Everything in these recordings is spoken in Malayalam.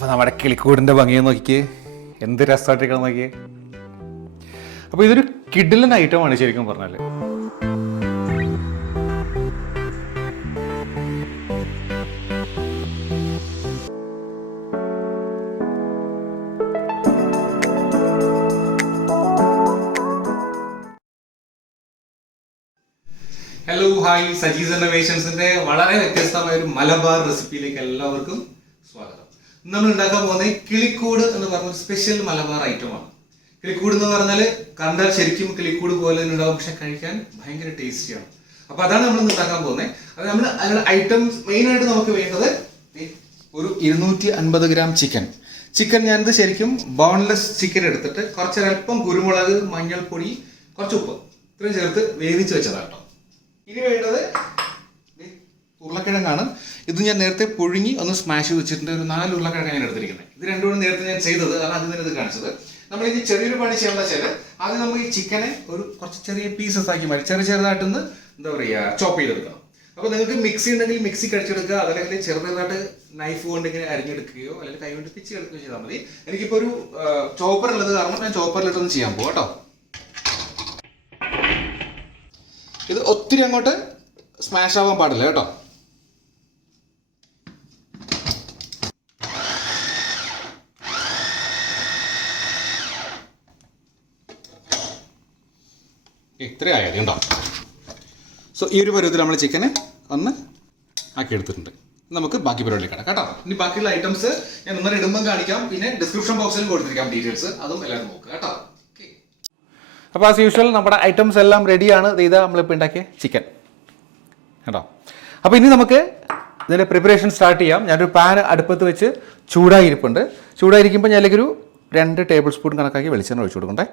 അപ്പോൾ നമ്മുടെ കിളിക്കൂടിൻ്റെ ഭംഗിയെ നോക്കിക്കേ, എന്ത് രസമായിട്ടിരിക്കണം നോക്കിയേ. അപ്പോൾ ഇതൊരു കിഡിലൻ ഐറ്റമാണ് ശരിക്കും പറഞ്ഞാൽ. ഹലോ ഹായ്, സജീസ് ഇന്നോവേഷൻസിന്റെ വളരെ വ്യത്യസ്തമായ ഒരു മലബാർ റെസിപ്പിയിലേക്ക് എല്ലാവർക്കും സ്വാഗതം. നമ്മൾ ഉണ്ടാക്കാൻ പോകുന്നത് കിളിക്കൂട് എന്ന് പറഞ്ഞ സ്പെഷ്യൽ മലബാർ ഐറ്റമാണ്. കിളിക്കൂട് എന്ന് പറഞ്ഞാൽ കണ്ടാൽ ശരിക്കും കിളിക്കൂട് പോലെ തന്നെ ഉണ്ടാവും, പക്ഷെ കഴിക്കാൻ ഭയങ്കര ടേസ്റ്റിയാണ്. അപ്പൊ അതാണ് നമ്മൾ ഉണ്ടാക്കാൻ പോകുന്നത്. അത് നമ്മൾ അതിനുള്ള ഐറ്റംസ് മെയിൻ ആയിട്ട് നമുക്ക് വേണ്ടത് ഒരു 250 ഗ്രാം ചിക്കൻ ഞാനിത് ശരിക്കും ബോൺലെസ് ചിക്കൻ എടുത്തിട്ട് കുറച്ചൊരൽപ്പം കുരുമുളക്, മഞ്ഞൾപ്പൊടി, കുറച്ച് ഉപ്പ് ഇത്രയും ചേർത്ത് വേവിച്ച് വെച്ചതാണ് കേട്ടോ. ഇനി വേണ്ടത് ഉരുളക്കിഴങ്ങാണ്. ഇത് ഞാൻ നേരത്തെ പുഴുങ്ങി ഒന്ന് സ്മാഷ് ചെയ്ത് വെച്ചിട്ടുണ്ട്. ഒരു 4 ഉരുളക്കിഴങ്ങ് ഞാൻ എടുത്തിരിക്കുന്നത്. ഇത് രണ്ടും നേരത്തെ ഞാൻ ചെയ്തത്, അതാണ് അതിന് ഇത് കാണിച്ചത്. നമ്മൾ ഇനി ചെറിയൊരു പണി ചെയ്യേണ്ട വെച്ചാൽ ആദ്യം നമുക്ക് ഈ ചിക്കനെ ഒരു കുറച്ച് ചെറിയ പീസസ് ആക്കി മാറ്റി ചെറുതായിട്ടൊന്ന് എന്താ പറയുക ചോപ്പ് ചെയ്തെടുക്കണം. അപ്പോൾ നിങ്ങൾക്ക് മിക്സി ഉണ്ടെങ്കിൽ മിക്സി കഴിച്ചെടുക്കുക, അതല്ലെങ്കിൽ ചെറുതായിട്ട് നൈഫ് കൊണ്ട് ഇങ്ങനെ അരിഞ്ഞെടുക്കുകയോ അല്ലെങ്കിൽ കൈ കൊണ്ട് പിച്ചി എടുക്കുകയോ ചെയ്താൽ മതി. എനിക്കിപ്പോൾ ഒരു ചോപ്പർ ഉള്ളത് കാരണം ഞാൻ ചോപ്പറിലിട്ടൊന്ന് ചെയ്യാൻ പോകും കേട്ടോ. ഇത് ഒത്തിരി അങ്ങോട്ട് സ്മാഷ് ആവാൻ പാടില്ല കേട്ടോ. ഇത്രയും ആയാലും കേട്ടോ. സോ ഈ ഒരു പരുവത്തിൽ നമ്മൾ ചിക്കനെ ഒന്ന് ആക്കി എടുത്തിട്ടുണ്ട്. നമുക്ക് ബാക്കി പരിപാടിയിലേക്ക് കിടക്കാം കേട്ടോ. ഇനി ബാക്കിയുള്ള ഐറ്റംസ് ഞാൻ ഒന്നര ഇടുമ്പം കാണിക്കാം, പിന്നെ ഡിസ്ക്രിപ്ഷൻ ബോക്സിൽ കൊടുത്തിരിക്കാം ഡീറ്റെയിൽസ്, അതും എല്ലാവരും നോക്കുക കേട്ടോ. അപ്പോൾ ആസ് യൂഷ്വൽ നമ്മുടെ ഐറ്റംസ് എല്ലാം റെഡിയാണ്. ഇതാ നമ്മളിപ്പോൾ ഉണ്ടാക്കിയ ചിക്കൻ കേട്ടോ. അപ്പോൾ ഇനി നമുക്ക് ഇതിൻ്റെ പ്രിപ്പറേഷൻ സ്റ്റാർട്ട് ചെയ്യാം. ഞാനൊരു പാൻ അടുപ്പത്ത് വെച്ച് ചൂടായിരിപ്പുണ്ട്. ചൂടായിരിക്കുമ്പോൾ ഞാനിലേക്കൊരു 2 ടേബിൾ സ്പൂൺ കണക്കാക്കി വെളിച്ചെണ്ണ ഒഴിച്ചു കൊടുക്കണ്ടേ.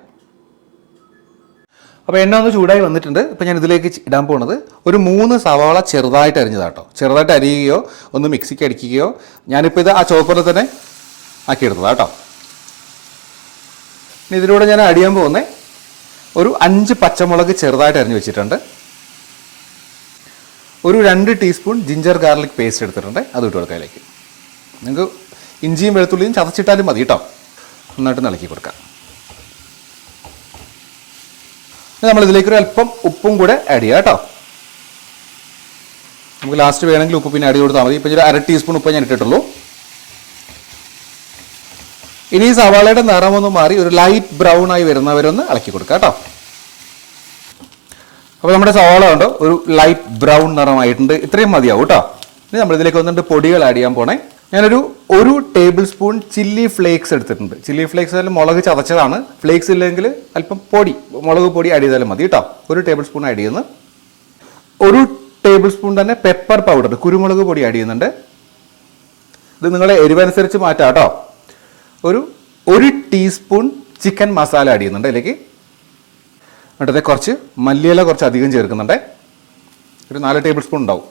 അപ്പോൾ എണ്ണ ഒന്ന് ചൂടായി വന്നിട്ടുണ്ട്. ഇപ്പോൾ ഞാൻ ഇതിലേക്ക് ഇടാൻ പോകുന്നത് ഒരു 3 സവാള ചെറുതായിട്ട് അരിഞ്ഞതാട്ടോ. ചെറുതായിട്ട് അരിയുകയോ ഒന്ന് മിക്സിക്ക് അടിക്കുകയോ, ഞാനിപ്പോൾ ഇത് ആ ചോപ്പറിൽ തന്നെ ആക്കിയെടുത്തതാണ് കേട്ടോ. ഇനി ഇതിലൂടെ ഞാൻ അടിയാൻ പോകുന്നത് ഒരു 5 പച്ചമുളക് ചെറുതായിട്ട് അരിഞ്ഞ് വെച്ചിട്ടുണ്ട്. ഒരു 2 ടീസ്പൂൺ ജിഞ്ചർ ഗാർലിക് പേസ്റ്റ് എടുത്തിട്ടുണ്ട്, അത് ഇട്ട് കൊടുക്കാം അതിലേക്ക്. നിങ്ങൾക്ക് ഇഞ്ചിയും വെളുത്തുള്ളിയും ചതച്ചിട്ടാലും മതി കേട്ടോ. നന്നായിട്ട് ഇളക്കി കൊടുക്കാം. നമ്മളിതിലേക്ക് ഒരു അല്പം ഉപ്പും കൂടെ ആഡ് ചെയ്യാം കേട്ടോ. നമുക്ക് ലാസ്റ്റ് വേണമെങ്കിൽ ഉപ്പ് പിന്നെ ആഡ് കൊടുത്താൽ മതി. ഇപ്പം ഒരു 1/2 ടീസ്പൂൺ ഉപ്പ് ഞാൻ ഇട്ടിട്ടുള്ളൂ. ഇനി ഈ സവാളയുടെ നിറമൊന്ന് മാറി ഒരു ലൈറ്റ് ബ്രൗൺ ആയി വരുന്നവരൊന്ന് ഇളക്കി കൊടുക്കുക കേട്ടോ. അപ്പോൾ നമ്മുടെ സവാള ഉണ്ടോ ഒരു ലൈറ്റ് ബ്രൗൺ നിറമായിട്ടുണ്ട്. ഇത്രയും മതിയാവും കേട്ടോ. ഇനി നമ്മളിതിലേക്ക് വന്നിട്ട് പൊടികൾ ആഡ് ചെയ്യാൻ പോണേ. ഞാനൊരു 1 ടേബിൾ സ്പൂൺ ചില്ലി ഫ്ലേക്സ് എടുത്തിട്ടുണ്ട്. ചില്ലി ഫ്ലേക്സ് ആയാലും മുളക് ചതച്ചതാണ്. ഫ്ലേക്സ് ഇല്ലെങ്കിൽ അല്പം പൊടി, മുളക് പൊടി ആഡ് ചെയ്താലും മതി കേട്ടോ. 1 ടേബിൾ സ്പൂൺ ആഡ് ചെയ്യുന്നു. 1 ടേബിൾ സ്പൂൺ തന്നെ പെപ്പർ പൗഡർ, കുരുമുളക് പൊടി ആഡ് ചെയ്യുന്നുണ്ട്. ഇത് നിങ്ങളുടെ എരിവനുസരിച്ച് മാറ്റാം കേട്ടോ. ഒരു 1 ടീസ്പൂൺ ചിക്കൻ മസാല ആഡ് ചെയ്യുന്നുണ്ട് അതിലേക്ക്. എന്നിട്ടത് കുറച്ച് മല്ലിയില കുറച്ച് അധികം ചേർക്കുന്നുണ്ട്. ഒരു 4 ടേബിൾ സ്പൂൺ ഉണ്ടാവും.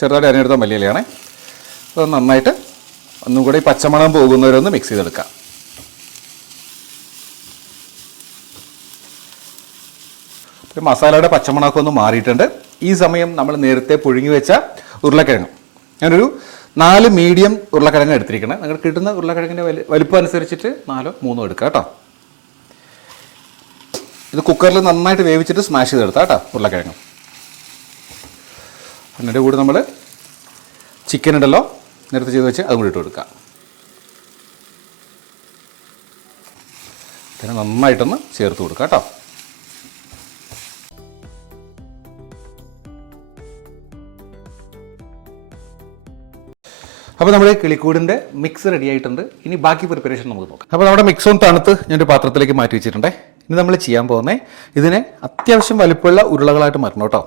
ചെറുതായിട്ട് അരിഞ്ഞെടുത്ത മല്ലിയിലയാണ്. അത് നന്നായിട്ട് ഒന്നും കൂടെ ഈ പച്ചമണം പോകുന്നവരൊന്ന് മിക്സ് ചെയ്തെടുക്കാം. മസാലയുടെ പച്ചമണമൊക്കെ ഒന്ന് മാറിയിട്ടുണ്ട്. ഈ സമയം നമ്മൾ നേരത്തെ പുഴുങ്ങി വെച്ച ഉരുളക്കിഴങ്ങ്, ഞാനൊരു 4 മീഡിയം ഉരുളക്കിഴങ്ങ് എടുത്തിരിക്കണം. നിങ്ങൾ കിട്ടുന്ന ഉരുളക്കിഴങ്ങിൻ്റെ വലുപ്പം അനുസരിച്ചിട്ട് 4 3 എടുക്കുക കേട്ടോ. ഇത് കുക്കറിൽ നന്നായിട്ട് വേവിച്ചിട്ട് സ്മാഷ് ചെയ്തെടുത്താൽ കേട്ടോ ഉരുളക്കിഴങ്ങ്. അതിൻ്റെ കൂടെ നമ്മൾ ചിക്കൻ ഉണ്ടല്ലോ നേരത്തെ ചെയ്ത് വെച്ച് അതും കൂടി ഇട്ട് കൊടുക്കുക. പിന്നെ നന്നായിട്ടൊന്ന് ചേർത്ത് കൊടുക്കുക കേട്ടോ. അപ്പോൾ നമ്മുടെ കിളിക്കൂടിൻ്റെ മിക്സ് റെഡി ആയിട്ടുണ്ട്. ഇനി ബാക്കി പ്രിപ്പറേഷൻ നമുക്ക് നോക്കാം. അപ്പോൾ നമ്മുടെ മിക്സ് ഒന്ന് തണുത്ത് ഞാനൊരു പാത്രത്തിലേക്ക് മാറ്റി വെച്ചിട്ടുണ്ടേ. ഇനി നമ്മൾ ചെയ്യാൻ പോകുന്നത് ഇതിനെ അത്യാവശ്യം വലിപ്പമുള്ള ഉരുളകളായിട്ട് മാറ്റണം കേട്ടോ.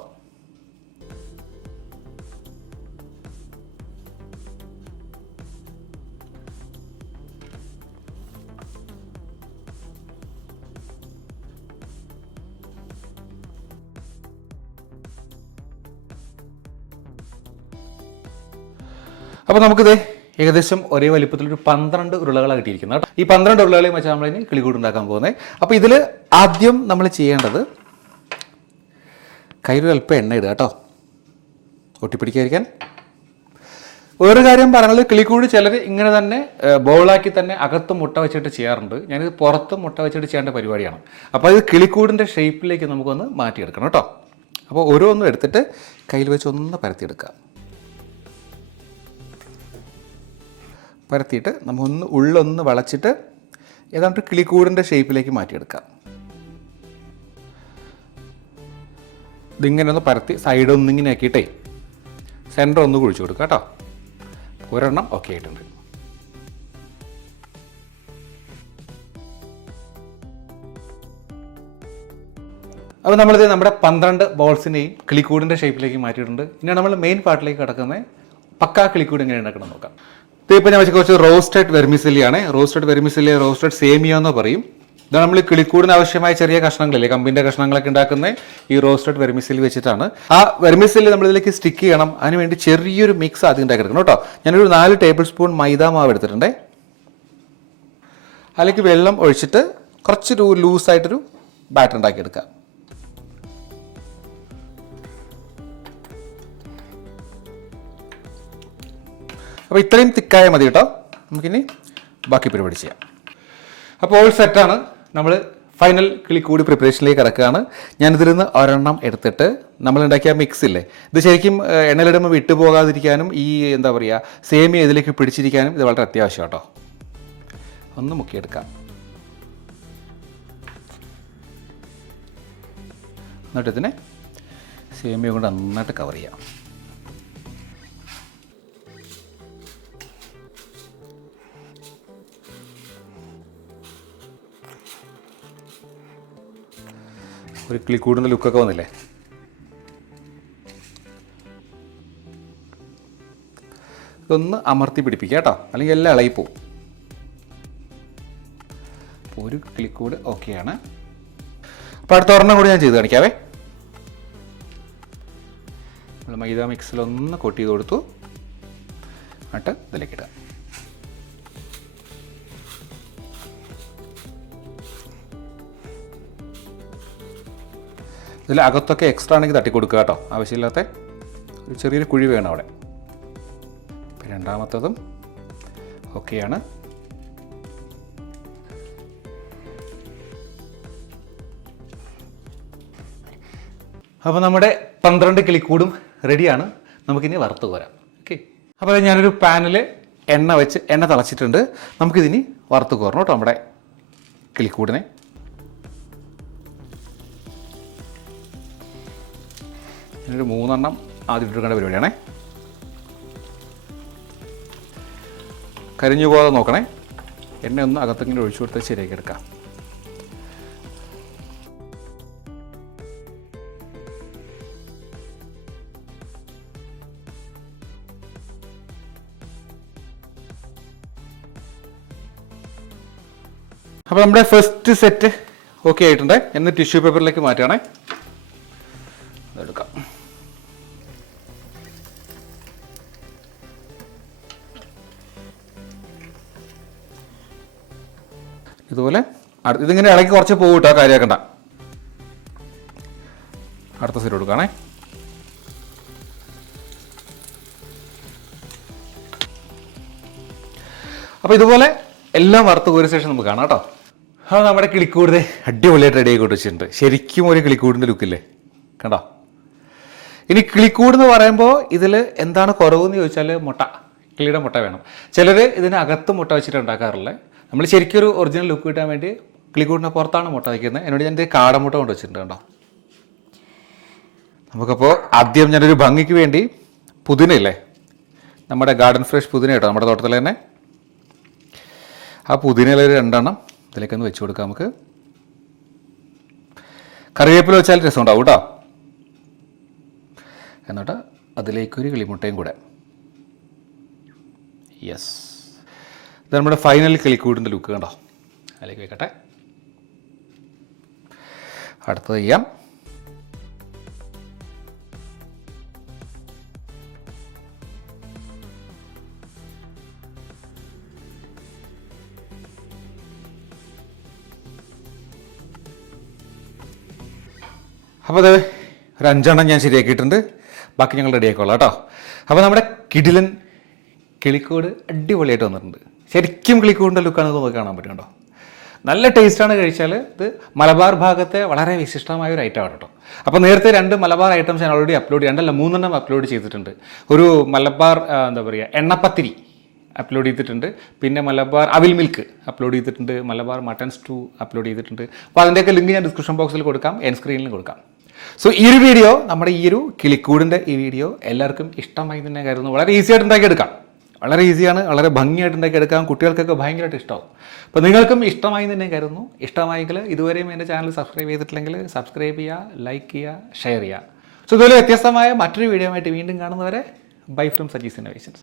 അപ്പോൾ നമുക്കിത് ഏകദേശം ഒരേ വലിപ്പത്തിൽ ഒരു 12 ഉരുളകളാണ് കിട്ടിയിരിക്കുന്നത് കേട്ടോ. ഈ 12 ഉരുളകളെയും വെച്ചാൽ നമ്മളിനി കിളിക്കൂട് ഉണ്ടാക്കാൻ പോകുന്നത്. അപ്പോൾ ഇതിൽ ആദ്യം നമ്മൾ ചെയ്യേണ്ടത് കയ്യിൽ അല്പം എണ്ണ ഇടുക കേട്ടോ, ഒട്ടിപ്പിടിക്കാതിരിക്കാൻ. വേറൊരു കാര്യം പറഞ്ഞാൽ കിളിക്കൂട് ചിലർ ഇങ്ങനെ തന്നെ ബോളാക്കി തന്നെ അകത്ത് മുട്ട വെച്ചിട്ട് ചെയ്യാറുണ്ട്. ഞാനിത് പുറത്ത് മുട്ട വെച്ചിട്ട് ചെയ്യേണ്ട പരിപാടിയാണ്. അപ്പോൾ ഇത് കിളിക്കൂടിൻ്റെ ഷേപ്പിലേക്ക് നമുക്കൊന്ന് മാറ്റിയെടുക്കണം കേട്ടോ. അപ്പോൾ ഓരോന്നും എടുത്തിട്ട് കയ്യിൽ വെച്ച് ഒന്ന് പരത്തിയെടുക്കുക. പരത്തിയിട്ട് നമുക്കൊന്ന് ഉള്ളൊന്ന് വളച്ചിട്ട് ഏതാണ്ട് കിളിക്കൂടിൻ്റെ ഷേപ്പിലേക്ക് മാറ്റിയെടുക്കാം. ഇതിങ്ങനെ ഒന്ന് പരത്തി സൈഡ് ഒന്നിങ്ങനെ ആക്കിയിട്ടേ സെൻറ്റർ ഒന്ന് കുഴിച്ചു കൊടുക്കുക കേട്ടോ. ഒരെണ്ണം ഓക്കെ ആയിട്ടുണ്ട്. അപ്പോൾ നമ്മളിത് നമ്മുടെ 12 ബോൾസിനെയും കിളിക്കൂടിൻ്റെ ഷേപ്പിലേക്ക് മാറ്റിയിട്ടുണ്ട്. ഇനിയാണ് നമ്മൾ മെയിൻ പാർട്ടിലേക്ക് കിടക്കുന്നത്. പക്കാ കിളിക്കൂട് എങ്ങനെ ഉണ്ടാക്കണം നോക്കാം. ഇപ്പോൾ ഞാൻ വെച്ച കുറച്ച് റോസ്റ്റഡ് വെർമിസെല്ലിയാണ്. റോസ്റ്റഡ് വെർമിസെല്ലി, റോസ്റ്റഡ് സേമിയ എന്ന് പറയും. ഇതാണ് നമ്മൾ കിളിക്കൂടിന് ആവശ്യമായ ചെറിയ കഷ്ണങ്ങളില്ലേ, കമ്പിൻ്റെ കഷ്ണങ്ങളൊക്കെ ഉണ്ടാക്കുന്നത് ഈ റോസ്റ്റഡ് വെർമിസെല്ലി വെച്ചിട്ടാണ്. ആ വെർമിസെല്ലി നമ്മളിതിലേക്ക് സ്റ്റിക്ക് ചെയ്യണം. അതിനുവേണ്ടി ചെറിയൊരു മിക്സ് ആദ്യം ഉണ്ടാക്കിയെടുക്കണം കേട്ടോ. ഞാനൊരു 4 ടേബിൾ സ്പൂൺ മൈദ മാവ് എടുത്തിട്ടുണ്ടേ. അതിലേക്ക് വെള്ളം ഒഴിച്ചിട്ട് കുറച്ച് ലൂസായിട്ടൊരു ബാറ്റർ ഉണ്ടാക്കിയെടുക്കുക. അപ്പോൾ ഇത്രയും തിക്കായ മതി കേട്ടോ. നമുക്കിനി ബാക്കി പരിപാടി ചെയ്യാം. അപ്പോൾ ഓൾ സെറ്റാണ്. നമ്മൾ ഫൈനൽ കിളിക്കൂടി പ്രിപ്പറേഷനിലേക്ക് കിടക്കുകയാണ്. ഞാനിതിൽ നിന്ന് ഒരെണ്ണം എടുത്തിട്ട് നമ്മളുണ്ടാക്കിയ മിക്സ് ഇല്ലേ, ഇത് ശരിക്കും എണ്ണയിലിടുമ്പോൾ വിട്ടുപോകാതിരിക്കാനും ഈ എന്താ പറയുക സേമിയ ഇതിലേക്ക് പിടിച്ചിരിക്കാനും ഇത് വളരെ അത്യാവശ്യം കേട്ടോ. ഒന്ന് മുക്കിയെടുക്കാം. എന്നിട്ട് ഇതിനെ സേമിയ കൊണ്ട് നന്നായിട്ട് കവർ ചെയ്യാം. ഒരു കിളിക്കൂടിൻ്റെ ലുക്കൊക്കെ വന്നില്ലേ. ഇതൊന്ന് അമർത്തി പിടിപ്പിക്കുക കേട്ടോ, അല്ലെങ്കിൽ എല്ലാം ഇളകിപ്പോവും. അപ്പോൾ ഒരു കിളിക്കൂട് ഓക്കെയാണ്. അപ്പോൾ അടുത്ത ഒരെണ്ണം കൂടി ഞാൻ ചെയ്ത് കാണിക്കാവേ. നമ്മൾ മൈദ മിക്സിലൊന്ന് കൊട്ടി ചെയ്ത് കൊടുത്തു. എന്നിട്ട് ഇതിലേക്ക് ഇടുക. ഇതിൽ അകത്തൊക്കെ എക്സ്ട്രാ ആണെങ്കിൽ തട്ടിക്കൊടുക്കുക കേട്ടോ, ആവശ്യമില്ലാത്ത ഒരു ചെറിയൊരു കുഴി വേണം അവിടെ. രണ്ടാമത്തതും ഓക്കെയാണ്. അപ്പോൾ നമ്മുടെ 12 കിളിക്കൂടും റെഡിയാണ്. നമുക്കിനി വറുത്ത് കോരാം. ഓക്കെ. അപ്പോൾ ഞാനൊരു പാനിൽ എണ്ണ തിളച്ചിട്ടുണ്ട്. നമുക്കിതിനി വറുത്ത് കോരണം കേട്ടോ നമ്മുടെ കിളിക്കൂടിനെ. ഒരു 3 എണ്ണം ആദ്യം ഇട്ടെടുക്കേണ്ട പരിപാടിയാണേ. കരിഞ്ഞു പോകാതെ നോക്കണേ. എണ്ണ ഒന്ന് അകത്തെങ്കിലും ഒഴിച്ചു കൊടുത്ത് ശരിയാക്കി എടുക്കാം. അപ്പോൾ നമ്മുടെ ഫസ്റ്റ് സെറ്റ് ഓക്കെ ആയിട്ടുണ്ട്. എന്ന് ടിഷ്യൂ പേപ്പറിലേക്ക് മാറ്റുകയാണേ. അതെടുക്കാം. ഇതുപോലെ ഇതിങ്ങനെ ഇളക്കി കുറച്ച് പോകും കേട്ടോ, കാര്യമാക്കണ്ട. അടുത്ത സെറ്റ് കൊടുക്കുകയാണേ. അപ്പോൾ ഇതുപോലെ എല്ലാം വറുത്ത് കോരിയ ശേഷം നമുക്ക് കാണാം കേട്ടോ. അപ്പോൾ നമ്മുടെ കിളിക്കൂട് അടിപൊളിയായിട്ട് റെഡി ആയിക്കോട്ട് വെച്ചിട്ടുണ്ട്. ശരിക്കും ഒരു കിളിക്കൂടിൻ്റെ ലുക്കില്ലേ, കണ്ടോ. ഇനി കിളിക്കൂട് എന്ന് പറയുമ്പോൾ ഇതിൽ എന്താണ് കുറവെന്ന് ചോദിച്ചാൽ മുട്ട, കിളിയുടെ മുട്ട വേണം. ചിലർ ഇതിനകത്ത് മുട്ട വെച്ചിട്ട് ഉണ്ടാക്കാറില്ല. നമ്മൾ ശരിക്കും ഒരു ഒറിജിനൽ ലുക്ക് കിട്ടാൻ വേണ്ടി കിളിക്കൂടിന് പുറത്താണ് മുട്ട വയ്ക്കുന്നത്. എന്നോട് ഞാൻ കാടമുട്ട കൊണ്ട് വെച്ചിട്ടുണ്ട് കേട്ടോ. നമുക്കപ്പോൾ ആദ്യം ഞാനൊരു ഭംഗിക്ക് വേണ്ടി പുതിനയില്ലേ, നമ്മുടെ ഗാർഡൻ ഫ്രഷ് പുതിന കേട്ടോ, നമ്മുടെ തോട്ടത്തിൽ തന്നെ. ആ പുതിനയിലൊരു 2 എണ്ണം ഇതിലേക്കൊന്ന് വെച്ച് കൊടുക്കാം നമുക്ക്. കറിവേപ്പില വെച്ചാൽ രസം ഉണ്ടാവും കേട്ടോ. എന്നിട്ട് അതിലേക്കൊരു കിളിമുട്ടയും കൂടെ. യെസ്, ഇത് നമ്മുടെ ഫൈനൽ കിളിക്കൂടിൻ്റെ ലുക്ക് കണ്ടോ. അതിലേക്ക് വെക്കട്ടെ. അടുത്തത് ചെയ്യാം. അപ്പോൾ അത് ഒരു 5 എണ്ണം ഞാൻ ശരിയാക്കിയിട്ടുണ്ട്. ബാക്കി ഞങ്ങൾ റെഡി ആയിക്കോളാം കേട്ടോ. അപ്പോൾ നമ്മുടെ കിടിലൻ കിളിക്കൂട് അടിപൊളിയായിട്ട് വന്നിട്ടുണ്ട്. ശരിക്കും കിളിക്കൂടിൻ്റെ ലുക്കാണ് നമുക്ക് കാണാൻ പറ്റും കേട്ടോ. നല്ല ടേസ്റ്റാണ് കഴിച്ചാൽ. ഇത് മലബാർ ഭാഗത്തെ വളരെ വിശിഷ്ടമായ ഒരു ഐറ്റമാണ് കേട്ടോ. അപ്പോൾ നേരത്തെ 2 മലബാർ ഐറ്റംസ് ഞാൻ ഓൾറെഡി അപ്ലോഡ് ചെയ്തു, 3 അപ്ലോഡ് ചെയ്തിട്ടുണ്ട്. ഒരു മലബാർ എന്താ പറയുക എണ്ണപ്പത്തിരി അപ്ലോഡ് ചെയ്തിട്ടുണ്ട്, പിന്നെ മലബാർ അവിൽ മിൽക്ക് അപ്ലോഡ് ചെയ്തിട്ടുണ്ട്, മലബാർ മട്ടൺ സ്റ്റൂ അപ്ലോഡ് ചെയ്തിട്ടുണ്ട്. അപ്പോൾ അതിൻ്റെയൊക്കെ ലിങ്ക് ഞാൻ ഡിസ്ക്രിപ്ഷൻ ബോക്സിൽ കൊടുക്കാം, എൻ സ്ക്രീനിൽ കൊടുക്കാം. സോ ഈ ഒരു വീഡിയോ, നമ്മുടെ ഈ ഒരു കിളിക്കൂടിൻ്റെ ഈ വീഡിയോ എല്ലാവർക്കും ഇഷ്ടമായി തന്നെ കരുതുന്നു. വളരെ ഈസി ആയിട്ട് ഉണ്ടാക്കിയെടുക്കാം, വളരെ ഈസിയാണ്, വളരെ ഭംഗിയായിട്ട് ഉണ്ടാക്കിയെടുക്കാം. കുട്ടികൾക്കൊക്കെ ഭയങ്കരമായിട്ട് ഇഷ്ടമാവും. അപ്പോൾ നിങ്ങൾക്കും ഇഷ്ടമായി തന്നെ കരുതുന്നു. ഇഷ്ടമായെങ്കിൽ ഇതുവരെയും എൻ്റെ ചാനൽ സബ്സ്ക്രൈബ് ചെയ്തിട്ടില്ലെങ്കിൽ സബ്സ്ക്രൈബ് ചെയ്യുക, ലൈക്ക് ചെയ്യുക, ഷെയർ ചെയ്യുക. സോ ഇതുപോലെ വ്യത്യസ്തമായ മറ്റൊരു വീഡിയോ ആയിട്ട് വീണ്ടും കാണുന്നവരെ ബൈ ഫ്രം സജീസ് ഇന്നോവേഷൻസ്.